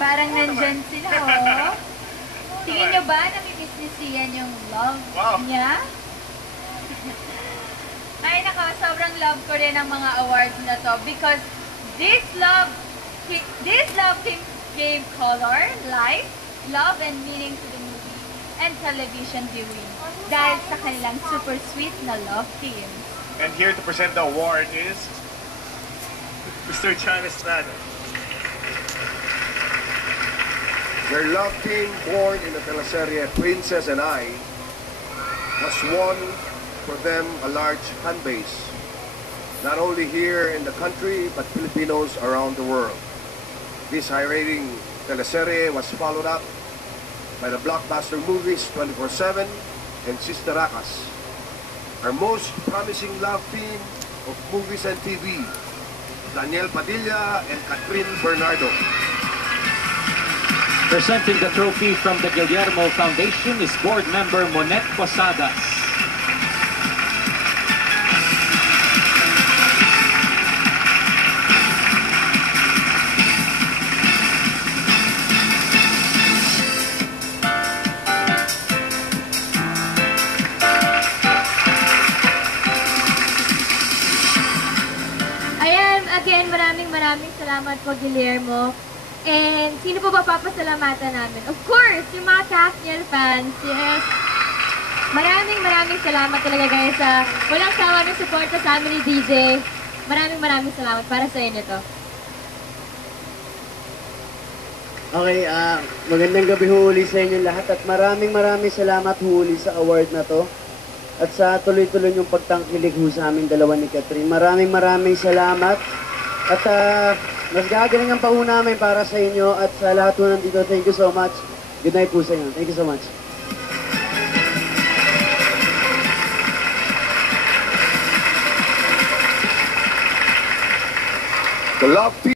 Parang nandyan sila, oh. Tingin nyo ba namimiss ni Sian yung love niya? Ay, nako, sobrang love ko rin ang mga awards na to because this love team gave color, life, love, and meaning to the movie and television viewing dahil sa kanilang super sweet na love team. And here to present the award is Mr. Chan Estrada. Their love team, born in the teleserye Princess and I, has won for them a large fan base, not only here in the country, but Filipinos around the world. This high-rating teleserye was followed up by the blockbuster movies 24/7 and Sister Akas, our most promising love team of movies and TV, Daniel Padilla and Catherine Bernardo. Presenting the trophy from the Guillermo Foundation is board member Monet Posadas. Ayan, again, maraming salamat po, Guillermo. And sino po ba papasalamatan namin? Of course, yung mga Katniel fans. Yes. Maraming salamat talaga guys sa walang sawa ng suporta sa amin ni DJ. Maraming salamat para sa inyo to. Okay, magandang gabi huli sa inyo lahat at maraming salamat huli sa award na to. At sa tuloy-tuloy yung pagtangkilik sa amin dalawa ni Catherine. Maraming salamat. At mas gagaling ang pauna namin para sa inyo at sa lahat po nandito. Thank you so much. Good night po sa inyo. Thank you so much. The love team